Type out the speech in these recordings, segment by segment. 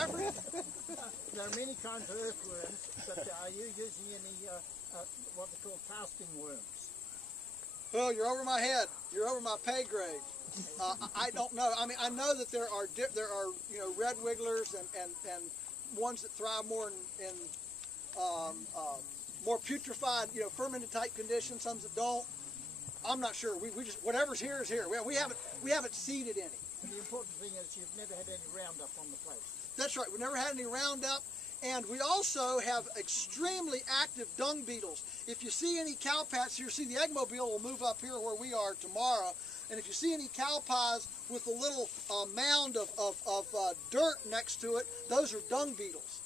Jeffrey? There are many kinds of earthworms, but are you using any what they call casting worms? Well, you're over my head. You're over my pay grade. I don't know. I mean, I know that there are red wigglers and ones that thrive more in more putrefied, fermented type conditions. Some that don't. I'm not sure. We just whatever's here is here. We haven't seeded any. And the important thing is you've never had any Roundup on the place. That's right. We've never had any Roundup. And we also have extremely active dung beetles. If you see any cow pats here, see the eggmobile will move up here where we are tomorrow. And if you see any cow pies with a little mound of dirt next to it, those are dung beetles.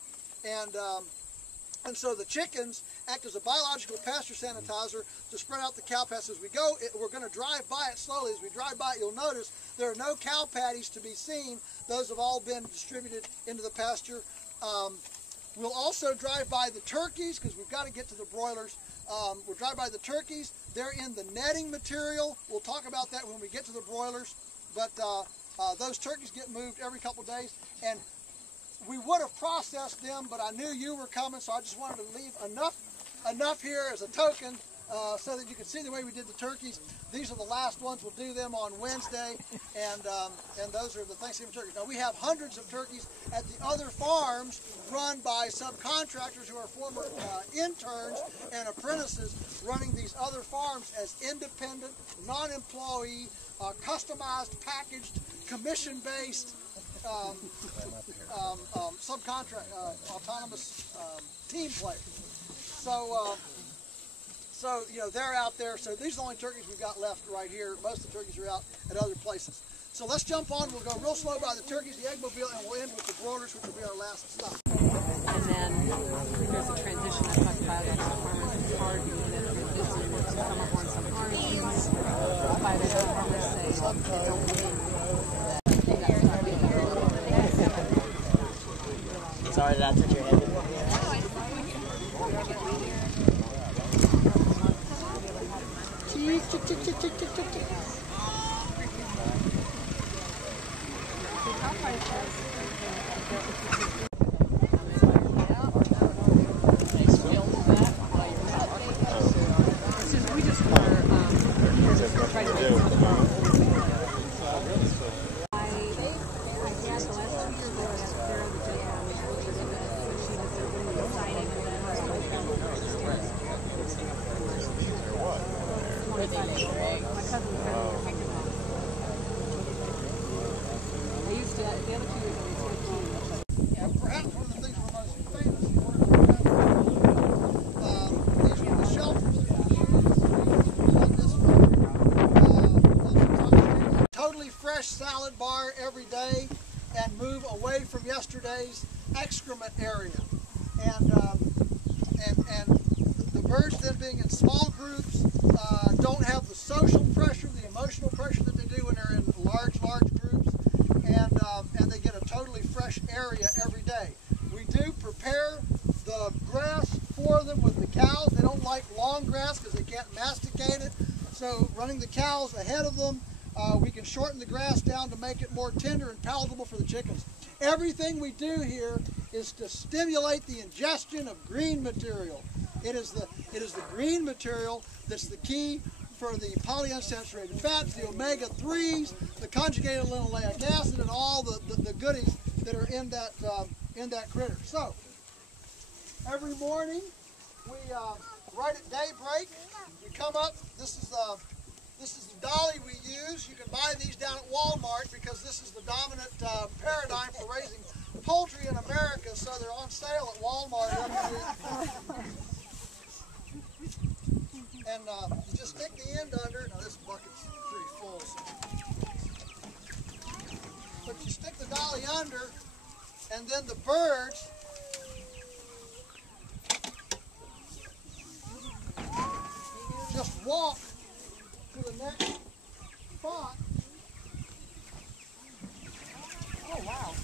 And so the chickens act as a biological pasture sanitizer to spread out the cow pats as we go. We're going to drive by it slowly. As we drive by it, you'll notice there are no cow patties to be seen. Those have all been distributed into the pasture. We'll also drive by the turkeys because we've got to get to the broilers. We'll drive by the turkeys. They're in the netting material. We'll talk about that when we get to the broilers. But those turkeys get moved every couple of days. And we would have processed them, but I knew you were coming, so I just wanted to leave enough here as a token so that you can see the way we did the turkeys. These are the last ones. We'll do them on Wednesday, and those are the Thanksgiving turkeys. Now, we have hundreds of turkeys at the other farms run by subcontractors who are former interns and apprentices running these other farms as independent, non-employee, customized, packaged, commission-based subcontract, autonomous team players. So they're out there. So these are the only turkeys we've got left right here. Most of the turkeys are out at other places. So let's jump on. We'll go real slow by the turkeys, the eggmobile, and we'll end with the broilers, which will be our last stop. And then there's a transition I talked about that farmers it's hard to transition to come up on some farms. By the farmers say they don't believe they got started. Sorry, that's what you're headed for. Perhaps one of the things we're most famous for these are the shelters. Totally fresh salad bar every day and move away from yesterday's excrement area. And the birds then being in small groups don't have the social pressure, the emotional pressure that they do when they're in large groups, and they get a totally fresh area every day. We do prepare the grass for them with the cows. They don't like long grass because they can't masticate it. So running the cows ahead of them, we can shorten the grass down to make it more tender and palatable for the chickens. Everything we do here is to stimulate the ingestion of green material. It is the green material that's the key for the polyunsaturated fats, the omega-3s, the conjugated linoleic acid, and all the goodies that are in that critter. So every morning we right at daybreak we come up. This is the dolly we use. You can buy these down at Walmart because this is the dominant paradigm for raising poultry in America. So they're on sale at Walmart every week. And you just stick the end under. Now this bucket's pretty full. But you stick the dolly under, and then the birds just walk to the next spot. Oh wow.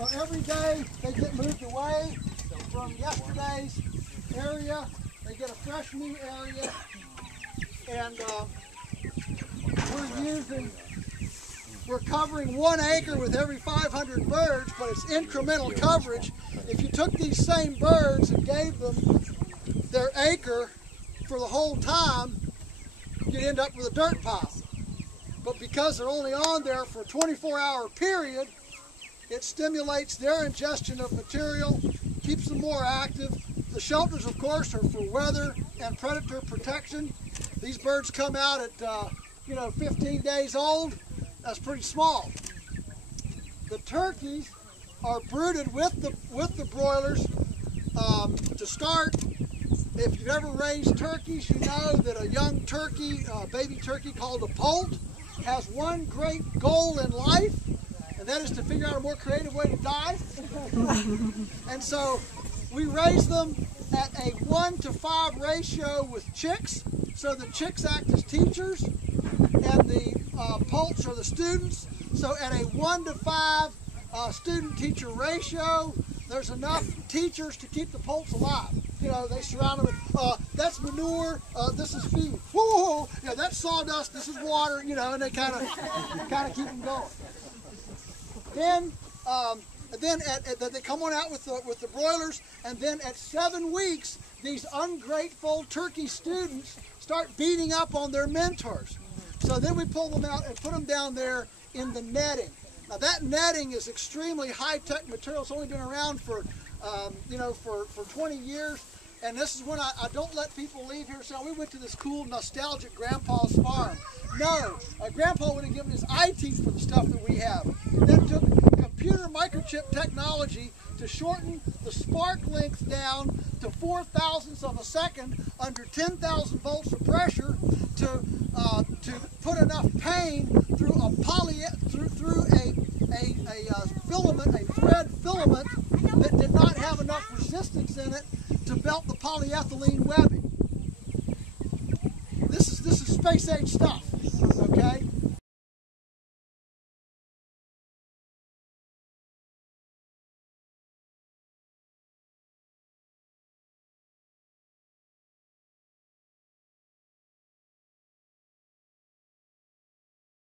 So every day they get moved away from yesterday's area. They get a fresh new area. And we're covering 1 acre with every 500 birds, but it's incremental coverage. If you took these same birds and gave them their acre for the whole time, you'd end up with a dirt pile. But because they're only on there for a 24-hour period, it stimulates their ingestion of material, keeps them more active. The shelters, of course, are for weather and predator protection. These birds come out at 15 days old. That's pretty small. The turkeys are brooded with the broilers to start. If you've ever raised turkeys, you know that a young turkey, baby turkey called a poult, has one great goal in life, and that is to figure out a more creative way to die. And so we raise them at a 1-to-5 ratio with chicks. So the chicks act as teachers, and the poults are the students. So at a 1-to-5 student-teacher ratio, there's enough teachers to keep the poults alive. They surround them with, that's manure, this is feed. Whoa, that's sawdust, this is water, and they kind of keep them going. Then they come on out with the broilers, and then at 7 weeks, these ungrateful turkey students start beating up on their mentors. So then we pull them out and put them down there in the netting. Now that netting is extremely high-tech material. It's only been around for 20 years. And this is when I don't let people leave here saying, we went to this cool, nostalgic grandpa's farm. No, Grandpa would have given his eye teeth for the stuff that we have. Then took computer microchip technology to shorten the spark length down to 0.004 of a second under 10,000 volts of pressure to put enough pain through a filament, a thread filament that did not have enough resistance in it to belt the polyethylene webbing. This is space age stuff, okay?